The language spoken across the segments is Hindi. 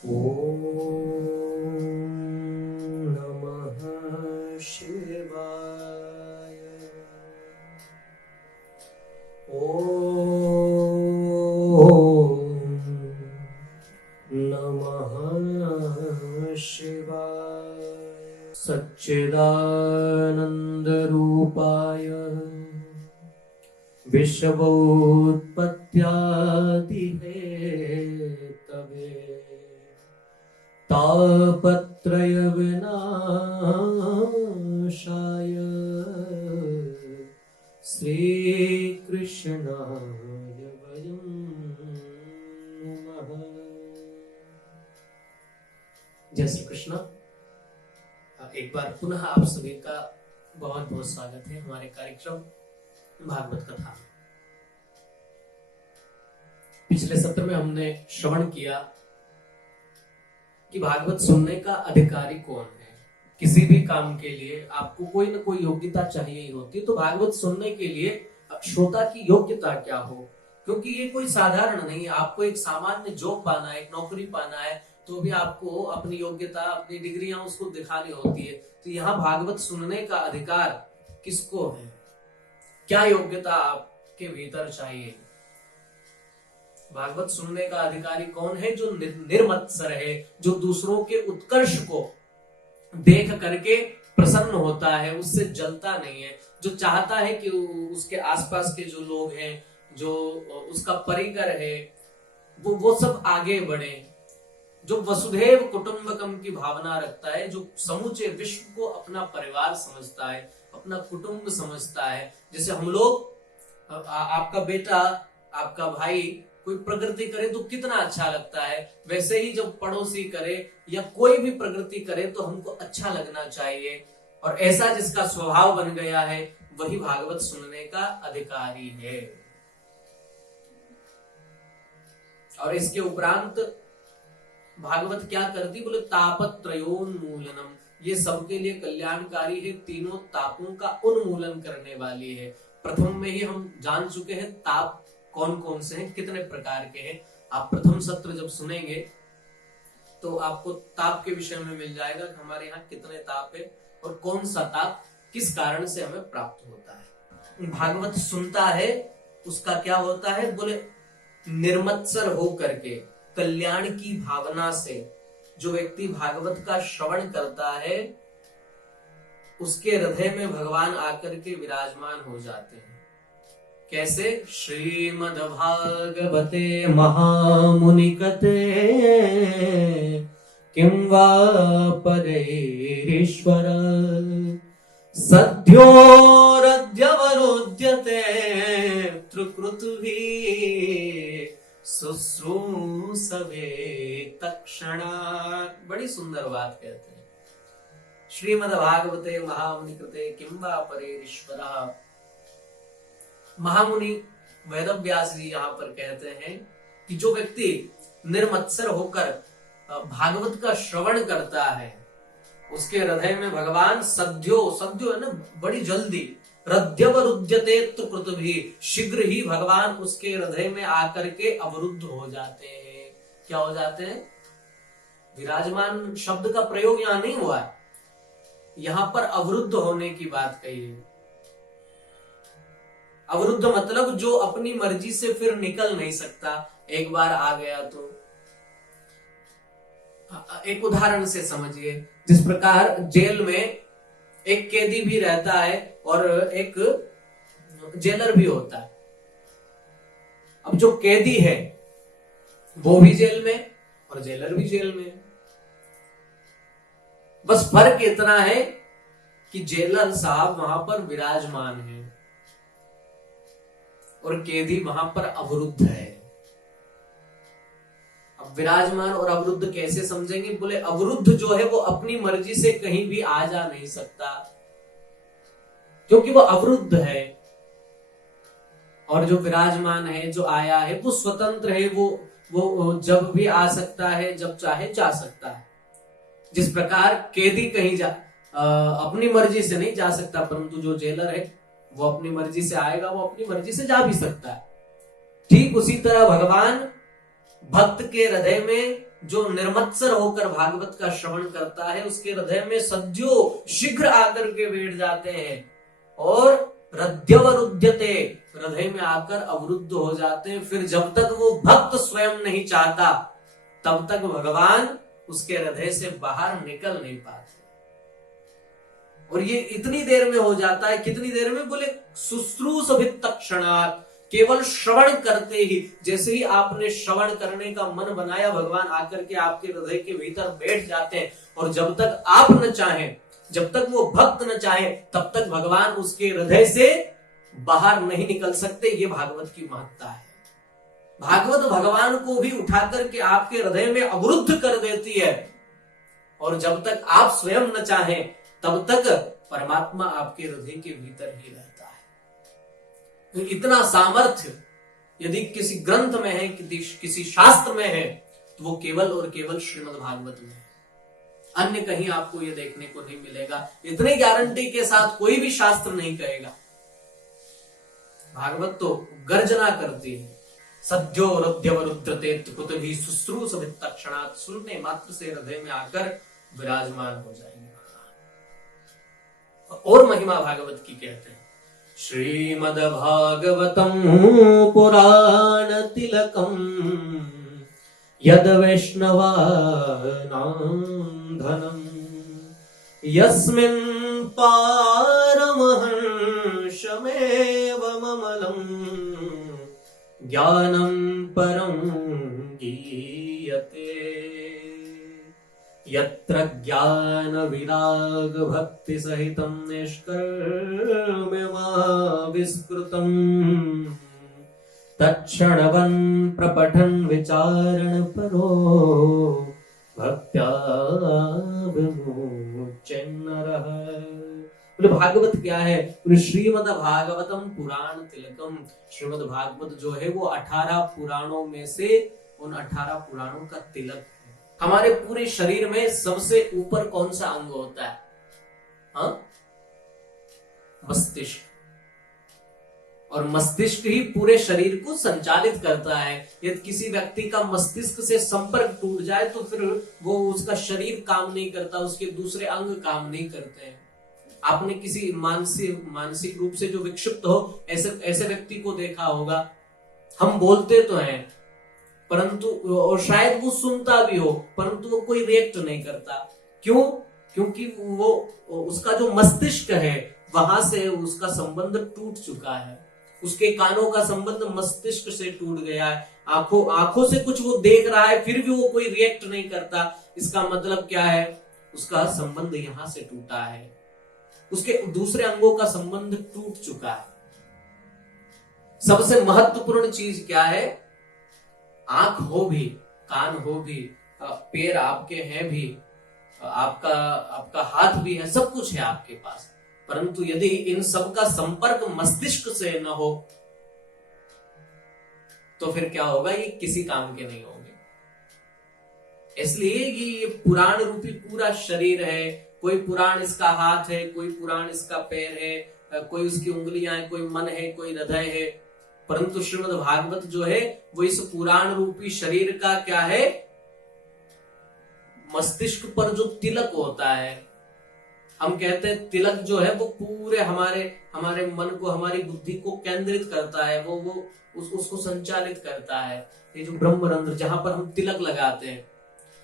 ॐ नमः शिवाय। ॐ नमः शिवाय। सच्चिदानन्दरूपाय विश्वोत्पत्त्यादिहेतवे तापत्रय विनाशाय श्रीकृष्णाय वयं नमः। जय श्री कृष्ण। एक बार पुनः आप सभी का बहुत बहुत स्वागत है हमारे कार्यक्रम भागवत कथा। पिछले सत्र में हमने श्रवण किया कि भागवत सुनने का अधिकारी कौन है। किसी भी काम के लिए आपको कोई ना कोई योग्यता चाहिए ही होती है, तो भागवत सुनने के लिए श्रोता की योग्यता क्या हो, क्योंकि ये कोई साधारण नहीं है। आपको एक सामान्य जॉब पाना है, एक नौकरी पाना है, तो भी आपको अपनी योग्यता, अपनी डिग्रियां उसको दिखानी होती है। तो यहाँ भागवत सुनने का अधिकार किसको है, क्या योग्यता आपके भीतर चाहिए। भागवत सुनने का अधिकारी कौन है? जो निर्मत्सर है, जो दूसरों के उत्कर्ष को देख करके प्रसन्न होता है, उससे जलता नहीं है, जो चाहता है कि उसके आसपास के जो लोग हैं, जो उसका परिकर है, वो सब आगे बढ़े, जो वसुधैव कुटुंबकम की भावना रखता है, जो समूचे विश्व को अपना परिवार समझता है, अपना कुटुंब समझता है। जैसे हम लोग, आपका बेटा, आपका भाई कोई प्रगति करे तो कितना अच्छा लगता है, वैसे ही जब पड़ोसी करे या कोई भी प्रगति करे तो हमको अच्छा लगना चाहिए। और ऐसा जिसका स्वभाव बन गया है वही भागवत सुनने का अधिकारी है। और इसके उपरांत भागवत क्या करती, बोले तापत्रयोन्मूलनम, ये सबके लिए कल्याणकारी है, तीनों तापों का उन्मूलन करने वाली है। प्रथम में ही हम जान चुके हैं ताप कौन कौन से हैं, कितने प्रकार के हैं। आप प्रथम सत्र जब सुनेंगे तो आपको ताप के विषय में मिल जाएगा कि हमारे यहाँ कितने ताप है और कौन सा ताप किस कारण से हमें प्राप्त होता है। भागवत सुनता है उसका क्या होता है, बोले निर्मत्सर हो करके, कल्याण की भावना से जो व्यक्ति भागवत का श्रवण करता है उसके हृदय में भगवान आकर के विराजमान हो जाते हैं। कैसे? श्रीमद्भागवते महामुनिकते किं वा परेश्वर सद्योरद्यवरुध्यते त्रिकृतुभिः शुश्रूषवे तत्क्षणात्। बड़ी सुंदर बात कहते हैं। श्रीमद्भागवते महामुनिकृते किं वा परेश्वरः। महामुनि वेदव्यास जी यहाँ पर कहते हैं कि जो व्यक्ति निर्मत्सर होकर भागवत का श्रवण करता है उसके हृदय में भगवान सद्यो है ना, बड़ी जल्दी, हृदयवरुध्यते त्रिकृतुभिः, शीघ्र ही भगवान उसके हृदय में आकर के अवरुद्ध हो जाते हैं। क्या हो जाते हैं? विराजमान शब्द का प्रयोग यहाँ नहीं हुआ है, यहाँ पर अवरुद्ध होने की बात कही है। अवरुद्ध मतलब जो अपनी मर्जी से फिर निकल नहीं सकता, एक बार आ गया तो। एक उदाहरण से समझिए, जिस प्रकार जेल में एक कैदी भी रहता है और एक जेलर भी होता है। अब जो कैदी है वो भी जेल में और जेलर भी जेल में। बस फर्क इतना है कि जेलर साहब वहां पर विराजमान है और कैदी वहां पर अवरुद्ध है। अब विराजमान और अवरुद्ध कैसे समझेंगे? बोले अवरुद्ध जो है वो अपनी मर्जी से कहीं भी आ जा नहीं सकता, क्योंकि वो अवरुद्ध है। और जो विराजमान है, जो आया है, वो स्वतंत्र है, वो जब भी आ सकता है, जब चाहे जा सकता है। जिस प्रकार कैदी कहीं अपनी मर्जी से नहीं जा सकता, परंतु जो जेलर है वो अपनी मर्जी से आएगा, वो अपनी मर्जी से जा भी सकता है। ठीक उसी तरह भगवान भक्त के हृदय में जो निर्मत्सर होकर भागवत का श्रवण करता है, उसके हृदय में सद्यो शीघ्र आकर के बैठ जाते हैं और हृदयवरुध्यते, हृदय में आकर अवरुद्ध हो जाते हैं। फिर जब तक वो भक्त स्वयं नहीं चाहता तब तक भगवान उसके हृदय से बाहर निकल नहीं पाते। और ये इतनी देर में हो जाता है, कितनी देर में? बोले शुश्रूषभित्तक्षणात्, केवल श्रवण करते ही, जैसे ही आपने श्रवण करने का मन बनाया, भगवान आकर के आपके हृदय के भीतर बैठ जाते हैं। और जब तक आप न चाहें, जब तक वो भक्त न चाहे, तब तक भगवान उसके हृदय से बाहर नहीं निकल सकते। ये भागवत की महत्ता है। भागवत भगवान को भी उठा करके आपके हृदय में अवरुद्ध कर देती है, और जब तक आप स्वयं न चाहें तब तक परमात्मा आपके हृदय के भीतर ही रहता है। तो इतना सामर्थ्य यदि किसी ग्रंथ में है, किसी शास्त्र में है, तो वो केवल और केवल श्रीमद् भागवत में है। अन्य कहीं आपको ये देखने को नहीं मिलेगा। इतनी गारंटी के साथ कोई भी शास्त्र नहीं कहेगा। भागवत तो गर्जना करती है, सद्यो हृदयवरुध्यते कुतभि शुश्रूषभित्तक्षणात्, सुनने मात्र से हृदय में आकर विराजमान हो जाएंगे भगवान। और महिमा भागवत की कहते हैं, श्रीमद्भागवतम् पुराण तिलकम् यद वैष्णवानां धनम् यस्मिन् पारमहंसमेव ममलम् ज्ञानं परं गीयते यत्र ज्ञान विराग भक्ति सहितं निष्कर्म्यमाविष्कृतम् तत्क्षणवन् प्रपठन् विचारण परो भक्त्या विमुच्यन्नरः। बोले भागवत क्या है? बोले श्रीमद् भागवतम पुराण तिलकम। श्रीमद् भागवत जो है वो 18 पुराणों में से उन 18 पुराणों का तिलक है। हमारे पूरे शरीर में सबसे ऊपर कौन सा अंग होता है? हाँ, मस्तिष्क। और मस्तिष्क ही पूरे शरीर को संचालित करता है। यदि किसी व्यक्ति का मस्तिष्क से संपर्क टूट जाए तो फिर वो उसका शरीर काम नहीं करता, उसके दूसरे अंग काम नहीं करते हैं। आपने किसी मानसिक रूप से जो विक्षिप्त हो, ऐसे व्यक्ति को देखा होगा। हम बोलते तो हैं परंतु, और शायद वो सुनता भी हो, परंतु वो कोई रिएक्ट नहीं करता। क्यों? क्योंकि वो उसका जो मस्तिष्क है वहां से उसका संबंध टूट चुका है। उसके कानों का संबंध मस्तिष्क से टूट गया है। आंखों से कुछ वो देख रहा है फिर भी वो कोई रिएक्ट नहीं करता। इसका मतलब क्या है? उसका संबंध यहां से टूटा है, उसके दूसरे अंगों का संबंध टूट चुका है। सबसे महत्वपूर्ण चीज क्या है? आंख हो भी, कान हो भी, पैर आपके हैं भी, आपका हाथ भी है, सब कुछ है आपके पास, परंतु यदि इन सब का संपर्क मस्तिष्क से न हो तो फिर क्या होगा? ये किसी काम के नहीं होंगे। इसलिए ये पुराण रूपी पूरा शरीर है। कोई पुराण इसका हाथ है, कोई पुराण इसका पैर है, कोई उसकी उंगलियां है, कोई मन है, कोई हृदय है, परंतु श्रीमद् भागवत जो है वो इस पुराण रूपी शरीर का क्या है? मस्तिष्क पर जो तिलक होता है, हम कहते हैं तिलक जो है वो पूरे हमारे मन को, हमारी बुद्धि को केंद्रित करता है, वो उसको संचालित करता है। ये जो ब्रह्मरंध्र जहां पर हम तिलक लगाते हैं,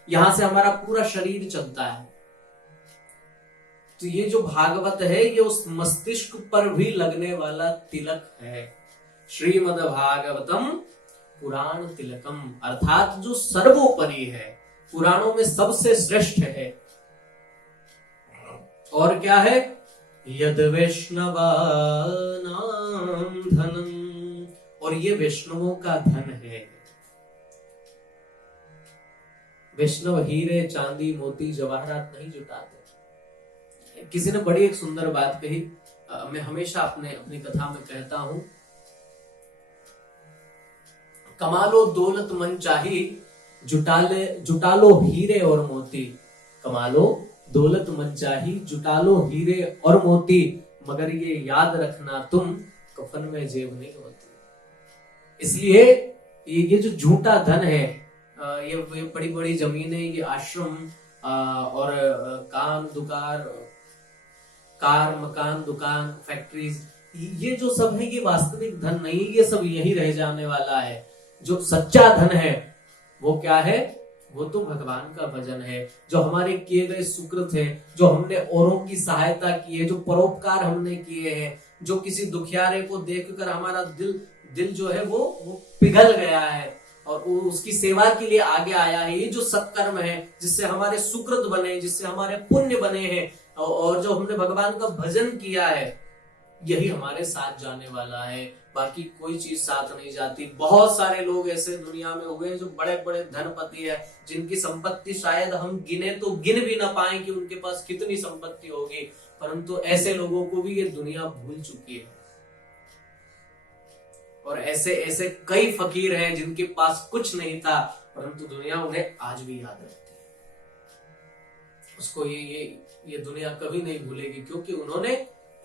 यहां से हमारा पूरा शरीर चलता है। तो ये जो भागवत है ये उस मस्तिष्क पर भी लगने वाला तिलक है। श्रीमद् भागवतम पुराण तिलकम, अर्थात जो सर्वोपरि है, पुराणों में सबसे श्रेष्ठ है। और क्या है? यद वैष्णवानां धनम, और ये वैष्णवों का धन है। वैष्णव हीरे चांदी मोती जवाहरात नहीं जुटाते। किसी ने बड़ी एक सुंदर बात कही, मैं हमेशा अपनी कथा में कहता हूं, कमालो दौलत मन चाही, जुटालो हीरे और मोती। कमालो दौलत मन चाही, जुटालो हीरे और मोती, मगर ये याद रखना तुम कफन में जेब नहीं होती। इसलिए ये जो झूठा धन है ये बड़ी बड़ी जमीनें, ये आश्रम और कार मकान दुकान फैक्ट्रीज, ये जो सब है ये वास्तविक धन नहीं, ये सब यही रह जाने वाला है। जो सच्चा धन है वो क्या है? वो तो भगवान का भजन है, जो हमारे किए गए सुकृत है, जो हमने औरों की सहायता की है, जो परोपकार हमने किए हैं, जो किसी दुखियारे को देखकर हमारा दिल जो है वो पिघल गया है और उसकी सेवा के लिए आगे आया है। ये जो सत्कर्म है जिससे हमारे सुकृत बने, जिससे हमारे पुण्य बने हैं और जो हमने भगवान का भजन किया है, यही हमारे साथ जाने वाला है। बाकी कोई चीज साथ नहीं जाती। बहुत सारे लोग ऐसे दुनिया में हुए हैं जो बड़े बड़े धनपति है, जिनकी संपत्ति शायद हम गिने तो गिन भी ना पाए कि उनके पास कितनी संपत्ति होगी, परंतु ऐसे लोगों को भी ये दुनिया भूल चुकी है। और ऐसे ऐसे कई फकीर हैं जिनके पास कुछ नहीं था, परंतु दुनिया उन्हें आज भी याद रखती है। उसको ये दुनिया कभी नहीं भूलेगी, क्योंकि उन्होंने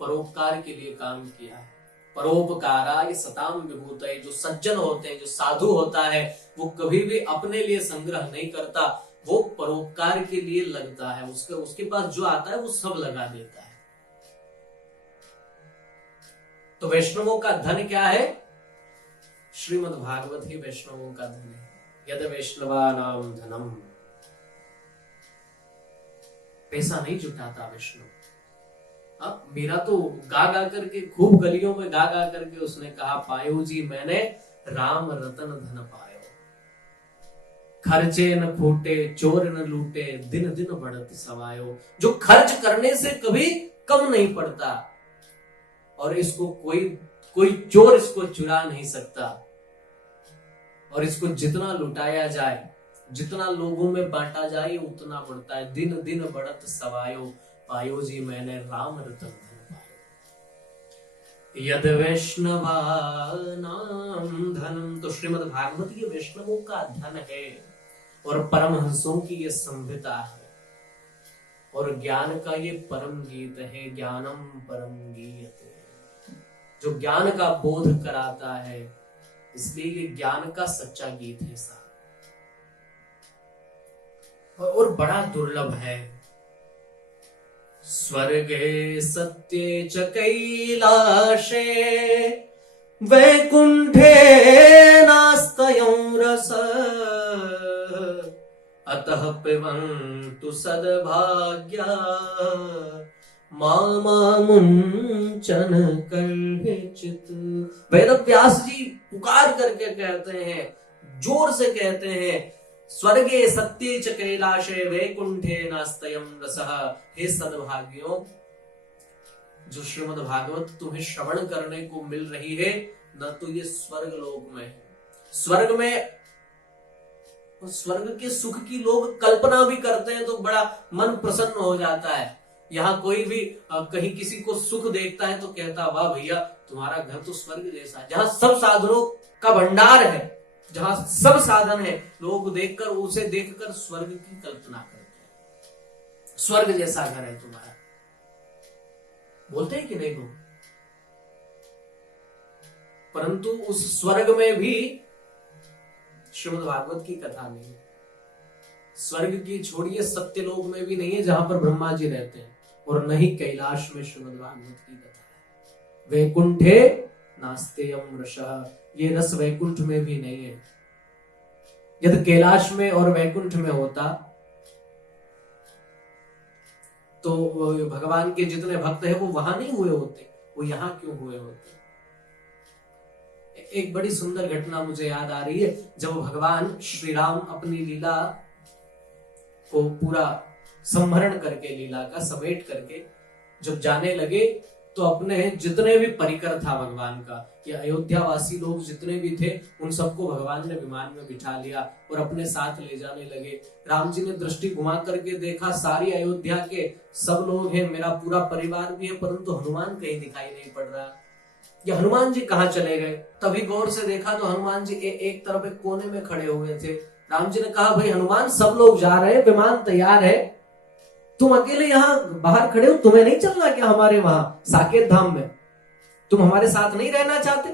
परोपकार के लिए काम किया है। परोपकारा ये सताम विभूत है। जो सज्जन होते हैं, जो साधु होता है, वो कभी भी अपने लिए संग्रह नहीं करता, वो परोपकार के लिए लगता है। उसके पास जो आता है वो सब लगा देता है। तो वैष्णवों का धन क्या है? श्रीमद् भागवत ही वैष्णवों का धन है। यद वैष्णवानाम धनम। पैसा नहीं जुटाता वैष्णव। अब मेरा तो गा गा करके, खूब गलियों में गा गा करके उसने कहा, पायो जी मैंने राम रतन धन पायो, खर्चे न फूटे चोर न लूटे, दिन दिन बढ़त सवायो। जो खर्च करने से कभी कम नहीं पड़ता और इसको कोई चोर इसको चुरा नहीं सकता। और इसको जितना लुटाया जाए, जितना लोगों में बांटा जाए, उतना बढ़ता है। दिन दिन बढ़त सवायो, पायो जी मैंने राम रतन धन पायो। यद वैष्णवा नाम धनम। तो श्रीमद् भागवत ये वैष्णवों का धन है और परमहंसों की ये संहिता है और ज्ञान का ये परम गीत है। ज्ञानम परम गीयते। जो ज्ञान का बोध कराता है, इसलिए ये ज्ञान का सच्चा गीत है साहब। और बड़ा दुर्लभ है। स्वर्गे सत्ये च कैलाशे वैकुंठे नास्तयं रस, अतः पिबन्तु सद्भाग्या मामुंचन कर्हिचित्। वेद व्यास जी पुकार करके कहते हैं, जोर से कहते हैं, स्वर्गे सत्ये च कैलाशे वैकुंठे नास्तयं रसः। हे सद्भाग्यों, जो श्रीमद् भागवत तुम्हें श्रवण करने को मिल रही है, न तो ये स्वर्ग लोक में है। स्वर्ग के सुख की लोग कल्पना भी करते हैं तो बड़ा मन प्रसन्न हो जाता है। यहाँ कोई भी कहीं किसी को सुख देखता है तो कहता, वाह भैया तुम्हारा घर तो स्वर्ग जैसा है, जहाँ सब साधनों का भंडार है, जहाँ सब साधन है। लोग देखकर, उसे देखकर स्वर्ग की कल्पना करते हैं। स्वर्ग जैसा घर है तुम्हारा, बोलते हैं कि नहीं लोग? परंतु उस स्वर्ग में भी श्रीमद् भागवत की कथा नहीं है। स्वर्ग की छोड़िए, सत्यलोक में भी नहीं है जहां पर ब्रह्मा जी रहते हैं, और न ही कैलाश में श्रीमद् भागवत की कथा है। वैकुंठे नास्तेयम रसः। ये रस वैकुंठ में भी नहीं है। यदि कैलाश में और वैकुंठ में होता तो भगवान के जितने भक्त हैं वो वहां नहीं हुए होते, वो यहां क्यों हुए होते? एक बड़ी सुंदर घटना मुझे याद आ रही है। जब भगवान श्री राम अपनी लीला को पूरा संभरण करके, लीला का समेट करके जब जाने लगे, तो अपने जितने भी परिकर था भगवान का, या अयोध्या वासी लोग जितने भी थे, उन सबको भगवान ने विमान में बिठा लिया और अपने साथ ले जाने लगे। राम जी ने दृष्टि घुमा करके देखा, सारी अयोध्या के सब लोग हैं, मेरा पूरा परिवार भी है, परंतु हनुमान कहीं दिखाई नहीं पड़ रहा। ये हनुमान जी कहाँ चले गए? तभी गौर से देखा तो हनुमान जी एक तरफ एक कोने में खड़े हुए थे। राम जी ने कहा, भाई हनुमान, सब लोग जा रहे हैं, विमान तैयार है, तुम अकेले यहाँ बाहर खड़े हो, तुम्हें नहीं चलना क्या हमारे वहां साकेत धाम में? तुम हमारे साथ नहीं रहना चाहते?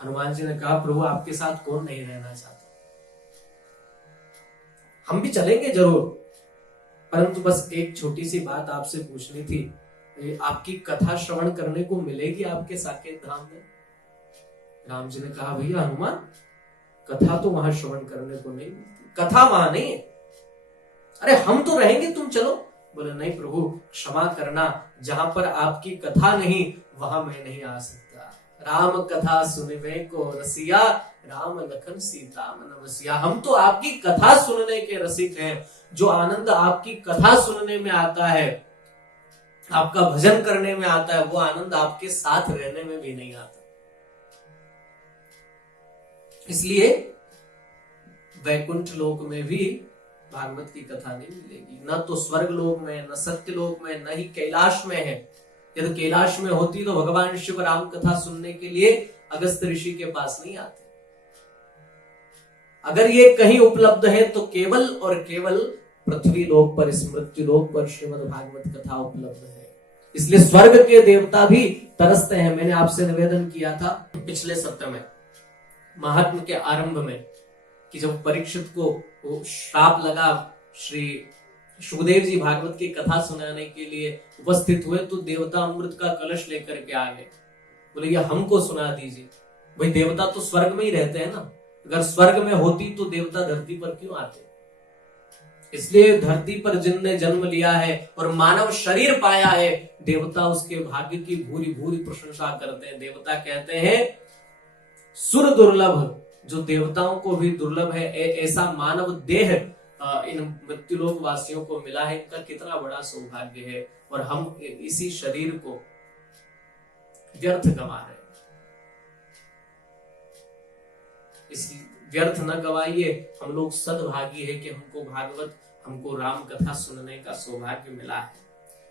हनुमान जी ने कहा, प्रभु आपके साथ कौन नहीं रहना चाहता? हम भी चलेंगे जरूर, परंतु बस एक छोटी सी बात आपसे पूछनी थी, आपकी कथा श्रवण करने को मिलेगी आपके साकेत धाम में? राम जी ने कहा, भैया हनुमान, कथा तो वहां श्रवण करने को नहीं मिलती, कथा वहां नहीं है। अरे हम तो रहेंगे, तुम चलो। बोले, नहीं प्रभु, क्षमा करना, जहां पर आपकी कथा नहीं वहां मैं नहीं आ सकता। राम कथा सुनने को रसिया, राम लखन सीता मन बसिया। हम तो आपकी कथा सुनने के रसिक हैं। जो आनंद आपकी कथा सुनने में आता है, आपका भजन करने में आता है, वो आनंद आपके साथ रहने में भी नहीं आता। इसलिए वैकुंठ लोक में भी भागवत की कथा नहीं मिलेगी, न तो स्वर्ग लोक में, न सत्य लोक में, न ही कैलाश में है। यदि कैलाश में होती तो भगवान शिव राम कथा सुनने के लिए अगस्त ऋषि के पास नहीं आते। अगर ये कहीं उपलब्ध है तो केवल और केवल पृथ्वी लोक पर, इस मृत्यु लोक पर श्रीमद् भागवत कथा उपलब्ध है। इसलिए स्वर्ग के देवता भी तरसते हैं। मैंने आपसे निवेदन किया था पिछले सत्र में, महात्म के आरंभ में, कि जब परीक्षित को वो श्राप लगा, श्री सुखदेव जी भागवत की कथा सुनाने के लिए उपस्थित हुए, तो देवता अमृत का कलश लेकर के आ गए। बोले, ये हमको सुना दीजिए। भाई देवता तो स्वर्ग में ही रहते हैं ना, अगर स्वर्ग में होती तो देवता धरती पर क्यों आते? इसलिए धरती पर जिनने जन्म लिया है और मानव शरीर पाया है, देवता उसके भाग्य की भूरी भूरी प्रशंसा करते हैं। देवता कहते हैं, सुर दुर्लभ, जो देवताओं को भी दुर्लभ है, ऐसा मानव देह इन मृत्युलोक वासियों को मिला है। इनका कितना बड़ा सौभाग्य है, और हम इसी शरीर को व्यर्थ गंवा रहे हैं। इस व्यर्थ न गवाइए। हम लोग सद्भागी है कि हमको भागवत, हमको राम कथा सुनने का सौभाग्य मिला है।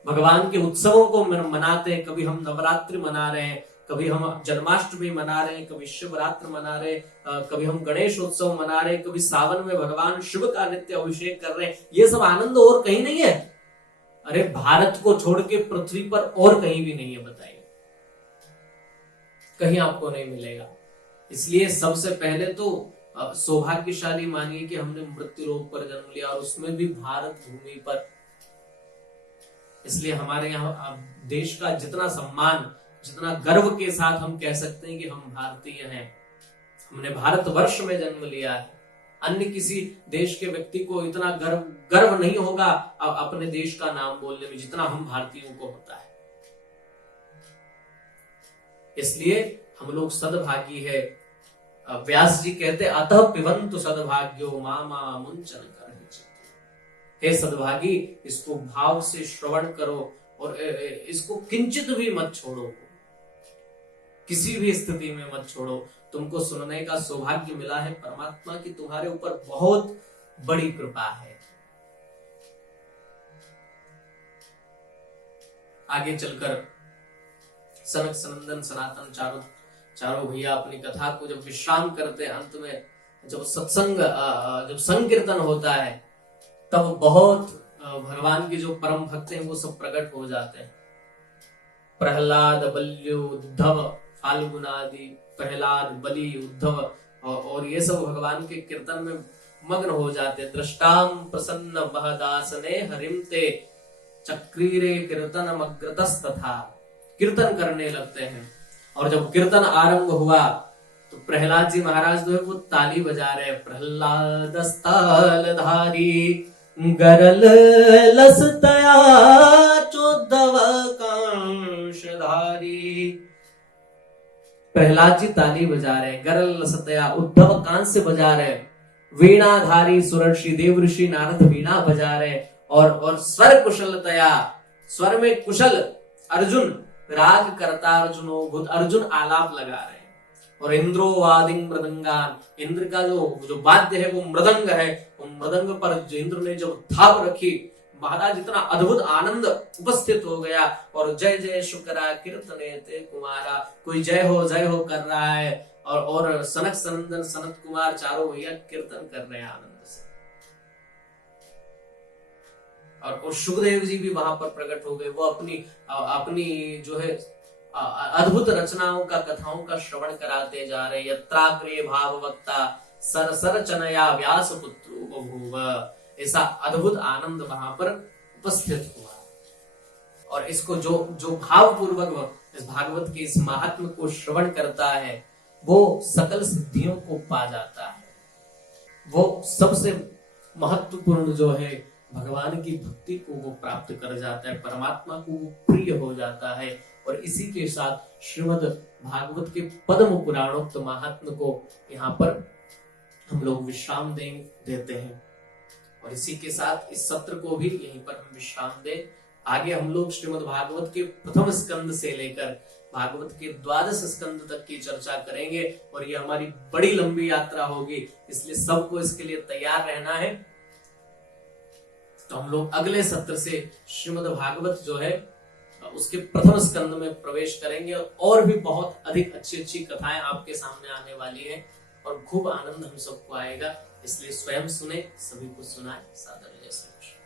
भगवान के उत्सवों को मनाते हैं। कभी हम नवरात्रि मना रहे हैं, कभी हम जन्माष्टमी मना रहे हैं, कभी शिवरात्रि मना रहे हैं, कभी हम गणेश उत्सव मना रहे हैं, कभी सावन में भगवान शिव का नित्य अभिषेक कर रहे हैं। ये सब आनंद और कहीं नहीं है। अरे भारत को छोड़ के पृथ्वी पर और कहीं भी नहीं है, बताइए, कहीं आपको नहीं मिलेगा। इसलिए सबसे पहले तो सौभाग्यशाली मानिए कि हमने मृत्यु लोक पर जन्म लिया, और उसमें भी भारत भूमि पर। इसलिए हमारे यहाँ देश का जितना सम्मान, जितना गर्व के साथ हम कह सकते हैं कि हम भारतीय हैं, हमने भारतवर्ष में जन्म लिया है। अन्य किसी देश के व्यक्ति को इतना गर्व नहीं होगा अपने देश का नाम बोलने में, जितना हम भारतीयों को होता है। इसलिए हम लोग सद्भागी है। व्यास जी कहते, अतः पिबन्तु सद्भाग्यो मामा मुंचन करहि। हे सद्भागी, इसको भाव से श्रवण करो और इसको किंचित भी मत छोड़ो, किसी भी स्थिति में मत छोड़ो। तुमको सुनने का सौभाग्य मिला है। परमात्मा की तुम्हारे ऊपर बहुत बड़ी कृपा है। आगे चलकर सनक सनंदन सनातन चारों भैया अपनी कथा को जब विश्राम करते हैं, अंत में जब सत्संग, जब संकीर्तन होता है, तब बहुत भगवान के जो परम भक्त हैं वो सब प्रकट हो जाते हैं। प्रहलाद, बल्यो, उद्धव, फाल्गुनादि, प्रहलाद, बलि, उद्धव और ये सब भगवान के कीर्तन में मग्न हो जाते। दृष्टाम प्रसन्न बहदासने हरिमते चक्रीरे कीर्तन मग्रतस्तथा। कीर्तन करने लगते हैं, और जब कीर्तन आरंभ हुआ तो प्रहलाद जी महाराज जो है वो ताली बजा रहे हैं। प्रहलाद स्थालधारी गरल लसतया चोदव कांशधारी। प्रहलाद जी ताली बजा रहे हैं, गरल लसतया, उद्धव कांस्य बजा रहे हैं, वीणाधारी सुरर्षि देवऋषि नारद वीणा बजा रहे हैं, और स्वर कुशलतया, स्वर में कुशल अर्जुन, राग करता अर्जुनो भूत, अर्जुन आलाप लगा रहे हैं। और इंद्रो वादिं मृदंगान, इंद्र का जो वाद्य है वो मृदंग है। वो मृदंग पर जो इंद्र ने जब थाप रखी, महाराज इतना अद्भुत आनंद उपस्थित हो गया। और जय जय शुक्रा कीर्तने ते कुमारा, कोई जय हो कर रहा है, और सनक सनंदन सनत कुमार चारों भैया कीर्तन कर रहे हैं आनंद से। और सुखदेव जी भी वहां पर प्रकट हो गए। वो अपनी जो है अद्भुत रचनाओं का, कथाओं का श्रवण कराते जा रहे। यत्राग्रे भाव वक्ता सर सर चनया व्यास पुत्रो बभूव। ऐसा अद्भुत आनंद वहां पर उपस्थित हुआ। और इसको जो जो भाव पूर्वक इस भागवत के इस महात्म को श्रवण करता है वो सकल सिद्धियों को पा जाता है। वो सबसे महत्वपूर्ण जो है भगवान की भक्ति को वो प्राप्त कर जाता है, परमात्मा को वो प्रिय हो जाता है। और इसी के साथ श्रीमद् भागवत के पद्म पुराणोक्त महात्म को यहाँ पर हम लोग विश्राम देते हैं। और इसी के साथ इस सत्र को भी यहीं पर हम विश्राम दें। आगे हम लोग श्रीमद् भागवत के प्रथम स्कंद से लेकर भागवत के 12 स्कंद तक की चर्चा करेंगे। और ये हमारी बड़ी लंबी यात्रा होगी, इसलिए सबको इसके लिए तैयार रहना है। तो हम लोग अगले सत्र से श्रीमद् भागवत जो है उसके प्रथम स्कंद में प्रवेश करेंगे और भी बहुत अधिक अच्छी अच्छी कथाएं आपके सामने आने वाली है और खूब आनंद हम सबको आएगा। इसलिए स्वयं सुने, सभी को सुनाए। सादर जय श्री कृष्ण।